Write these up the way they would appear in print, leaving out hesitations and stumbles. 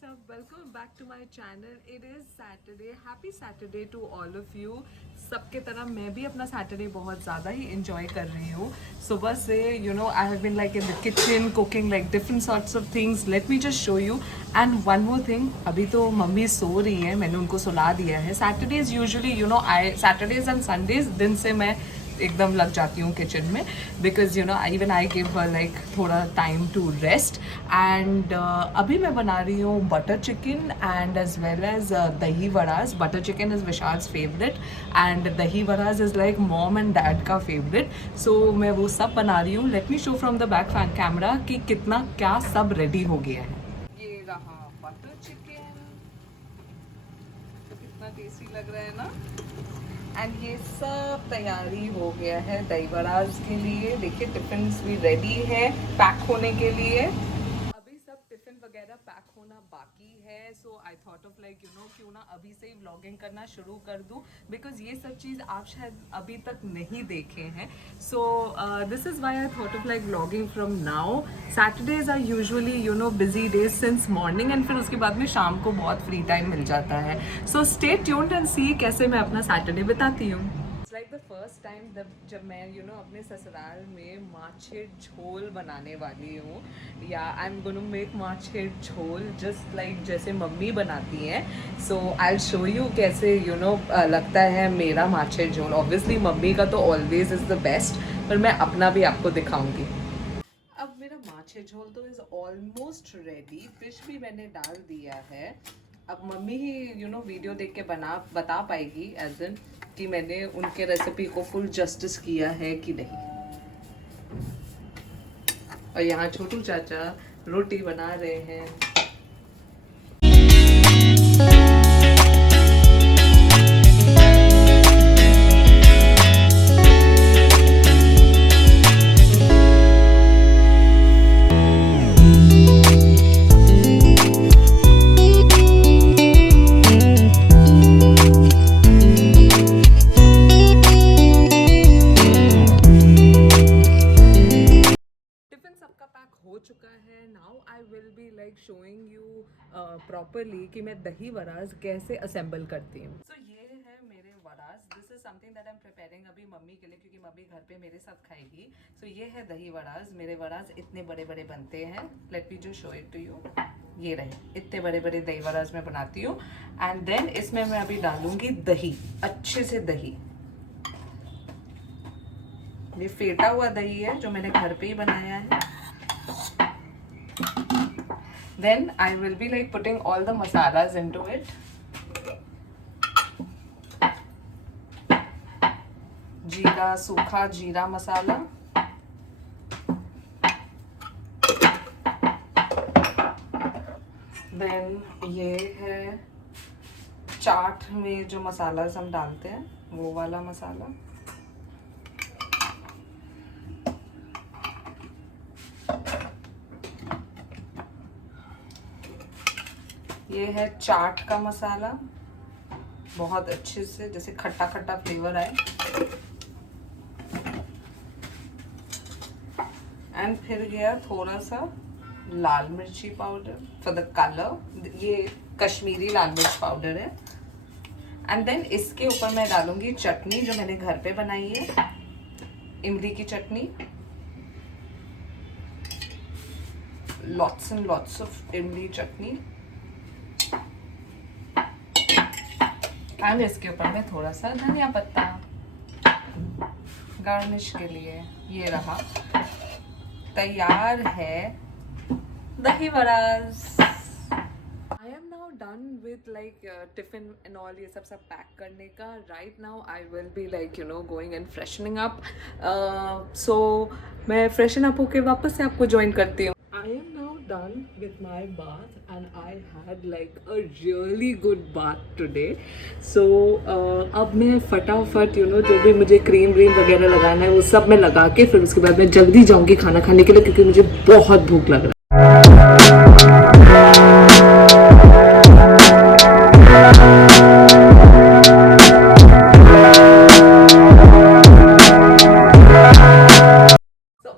what's up? Welcome back to my channel. It is Saturday. Happy Saturday to all of you. सबके तरह मैं भी अपना Saturday बहुत ज़्यादा ही enjoy कर रही हूँ. सुबह से I have been like in the kitchen cooking like different sorts of things. Let me just show you. And one more thing. अभी तो मम्मी सो रही है. मैंने उनको सुला दिया है. Saturdays usually Saturdays and Sundays दिन से मैं एकदम लग जाती हूँ किचन में because even I give her like थोड़ा टाइम टू रेस्ट एंड अभी मैं बना रही हूँ butter chicken and as well as dahi vadas. Butter chicken is Vishal's favourite and dahi vadas is like mom and dad का फेवरेट. सो मैं वो सब बना रही हूँ. Let me show from the back camera कि कितना क्या सब रेडी हो गया है. ये रहा बटर चिकन. कितना टेस्टी लग रहा है ना. एंड ये सब तैयारी हो गया है दही वड़ाज के लिए. देखिए टिफिन भी रेडी है पैक होने के लिए. अभी सब टिफिन वगैरह पैक होना बाकी है. सो आई थॉट ऑफ लाइक क्यों ना अभी से ही व्लॉगिंग करना शुरू कर दूं बिकॉज ये सब चीज़ आप शायद अभी तक नहीं देखे हैं. So this is why I thought of like vlogging from now. Saturdays are usually busy days since morning and फिर उसके बाद में शाम को बहुत फ्री टाइम मिल जाता है. सो स्टे ट्यून्ड एंड सी कैसे मैं अपना सैटरडे बिताती हूँ. लाइक द फर्स्ट टाइम जब मैं अपने ससुराल में माछे झोल बनाने वाली हूँ या आई एम गोना मेक माछे झोल जस्ट लाइक जैसे मम्मी बनाती हैं. So I will show you कैसे लगता है मेरा माछे झोल. ऑब्वियसली मम्मी का तो ऑलवेज इज़ द बेस्ट पर मैं अपना भी आपको दिखाऊंगी. अब मेरा माछे झोल तो इज़ ऑलमोस्ट रेडी. फिश भी मैंने डाल दिया है. अब मम्मी ही वीडियो देख के बता पाएगी एज इन कि मैंने उनके रेसिपी को फुल जस्टिस किया है कि नहीं. और यहाँ छोटू चाचा रोटी बना रहे हैं. हो चुका है. Now I will be like showing you properly कि मैं दही वड़ाज कैसे असेंबल करती हूँ. सो ये है मेरे vadas. This is something that I am preparing अभी मम्मी के लिए क्योंकि मम्मी घर पे मेरे साथ खाएगी. सो ये है दही वड़ाज. मेरे वड़ाज इतने बड़े बड़े बनते हैं. Let me just show it to you. ये रहे इतने बड़े बड़े दही वड़ाज मैं बनाती हूँ. एंड देन इसमें मैं अभी डालूंगी दही. अच्छे से दही. ये फेटा हुआ दही है जो मैंने घर पे ही बनाया है. Then I will be like putting all the masalas into it. जीरा, सूखा जीरा मसाला. Then ये है चाट में जो मसाला हम डालते हैं वो वाला मसाला. ये है चाट का मसाला. बहुत अच्छे से जैसे खट्टा खट्टा फ्लेवर आए. एंड फिर गया थोड़ा सा लाल मिर्ची पाउडर फॉर द कलर. ये कश्मीरी लाल मिर्च पाउडर है. एंड देन इसके ऊपर मैं डालूंगी चटनी जो मैंने घर पे बनाई है. इमली की चटनी. लॉट्स एंड लॉट्स ऑफ इमली चटनी. एंड इसके ऊपर में थोड़ा सा धनिया पत्ता गार्निश के लिए. ये रहा तैयार है dahi vadas. I am now done with like tiffin and all. ये सब पैक करने का. Right now I will be like going and freshening up. So मैं फ्रेशन अप होके वापस से आपको ज्वाइन करती हूँ. आई am now done with my bath and I had like a really good bath today. So अब मैं फटाफट जो भी मुझे क्रीम वगैरह लगाना है वो सब मैं लगा के फिर उसके बाद मैं जल्दी जाऊंगी खाना खाने के लिए क्योंकि मुझे बहुत भूख लग रहा है.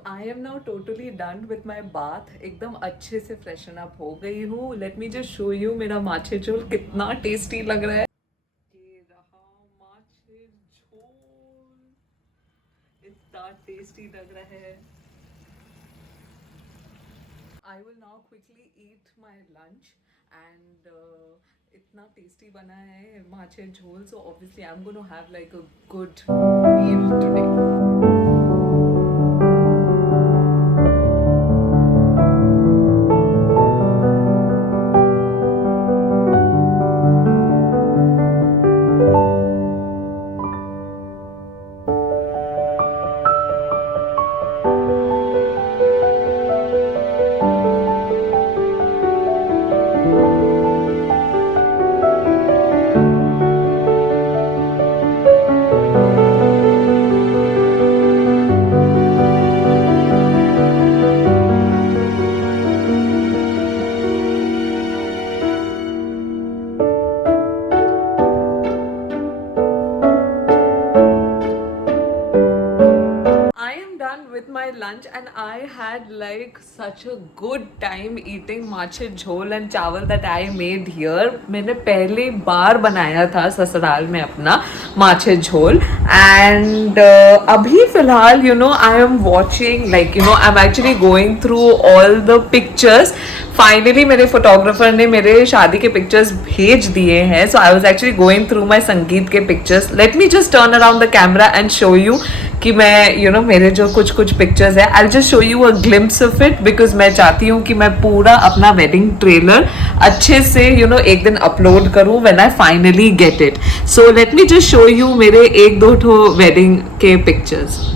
I am now totally done with my my bath, एकदम अच्छे से फ्रेशन अप हो गई हूँ. Let me just show you मेरा माछे झोल कितना टेस्टी लग रहा है. ये रहा माछे झोल, इतना टेस्टी लग रहा है. I will now quickly eat my lunch and इतना टेस्टी बना है माछे झोल. So obviously I'm going to have like a good meal today. With my lunch and I had like such a good time eating माछे झोल and चावल that I made here. मैंने पहली बार बनाया था ससुराल में अपना माछे झोल and अभी फिलहाल you know I am watching like you know I'm actually going through all the pictures. Finally मेरे फोटोग्राफर ने मेरे शादी के पिक्चर्स भेज दिए हैं. So I was actually going through my sangeet के pictures. Let me just turn around the camera and show you कि मैं यू नो मेरे जो कुछ कुछ पिक्चर्स है I just show you a glimpse of it because मैं चाहती हूँ कि मैं पूरा अपना वेडिंग ट्रेलर अच्छे से यू नो एक दिन अपलोड करूँ when I finally get it. So let me just show you मेरे एक दो ठो वेडिंग के पिक्चर्स.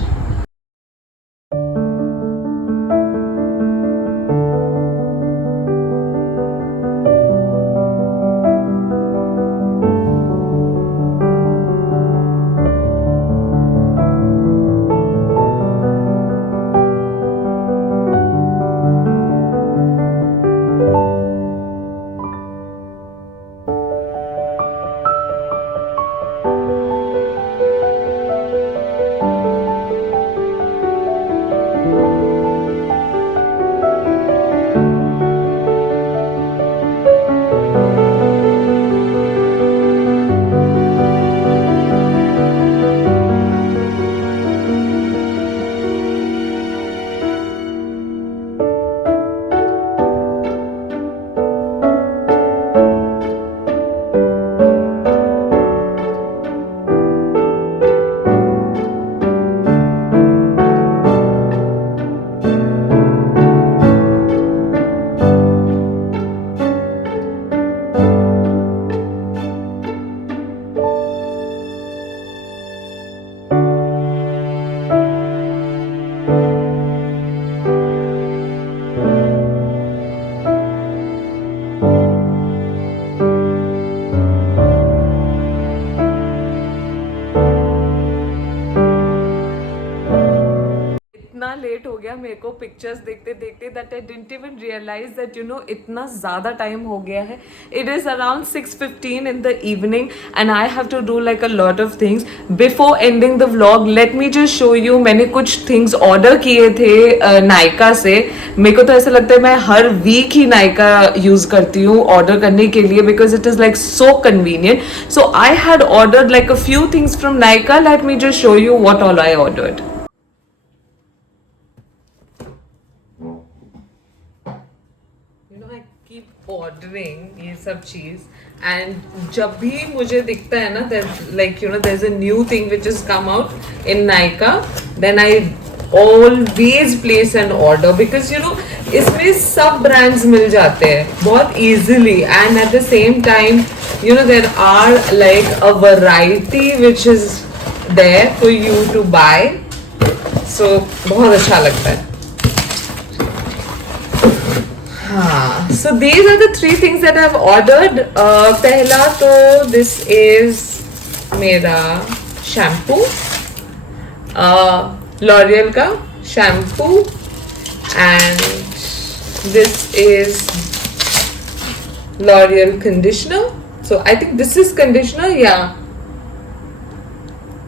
लेट हो गया मेरे को पिक्चर्स देखते देखते that I didn't even realise that you know इतना ज़्यादा टाइम हो गया है. It is around 6:15 in the evening and I have to do like a lot of things. Before ending the vlog, let me just show you मैंने कुछ things order किए थे नायका से. मेरे को तो ऐसा लगता है मैं हर वीक ही नायका यूज़ करती हूँ ऑर्डर करने के लिए because it is like so convenient. So I had ordered like a few things from Nykaa. Late me just show you what all I ordered. Ordering ये सब चीज एंड जब भी मुझे दिखता है ना like you know there is a new thing which is come out in Nykaa then I always place an order because you know इसमें सब ब्रांड्स मिल जाते हैं बहुत easily and at the same time you know there are like a variety which is there for you to buy. So बहुत अच्छा लगता है. हाँ, so these are the three things that I've ordered. पहला तो this is मेरा shampoo, L'Oreal का shampoo and this is L'Oreal conditioner. So I think this is conditioner,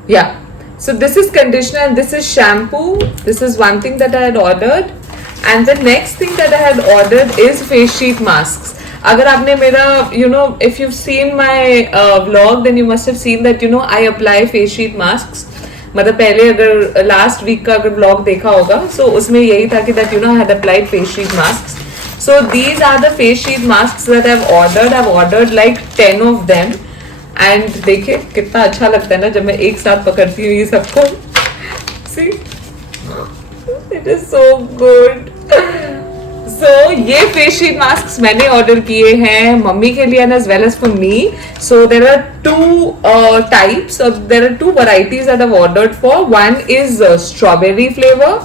yeah. So this is conditioner and this is shampoo. This is one thing that I had ordered. And the next thing that I had ordered is face sheet masks. अगर आपने मेरा if you've seen my vlog, then you must have seen that I apply face sheet masks. मतलब पहले अगर last week का अगर ब्लॉग देखा होगा, so उसमें यही था कि that I had applied face sheet masks. So these are the face sheet masks that I've ordered. I've ordered like 10 of them. And देखिए कितना अच्छा लगता है ना जब मैं एक साथ पकड़ती हूँ ये सबको. See, it is so good. So ये फेस शीट मास्क मैंने ऑर्डर किए हैं मम्मी के लिए as well as for me. So there are two types, or there are two varieties that I've ordered for. One is strawberry flavor,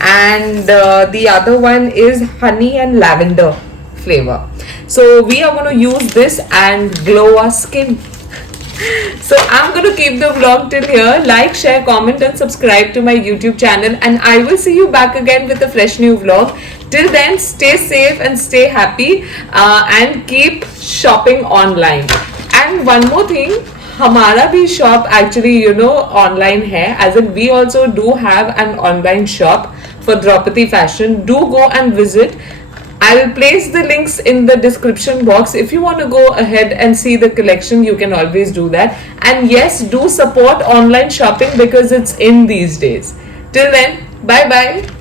and the other one is honey and lavender flavor. So we are going to use this and glow our skin. So I'm going to keep the vlog till here. Like, share, comment and subscribe to my YouTube channel, and I will see you back again with a fresh new vlog. Till then, stay safe and stay happy, and keep shopping online. And one more thing, हमारा भी shop actually online है, as in we also do have an online shop for Draupadi Fashion. Do go and visit. I will place the links in the description box. If you want to go ahead and see the collection, you can always do that. And yes, do support online shopping because it's in these days. Till then, bye bye.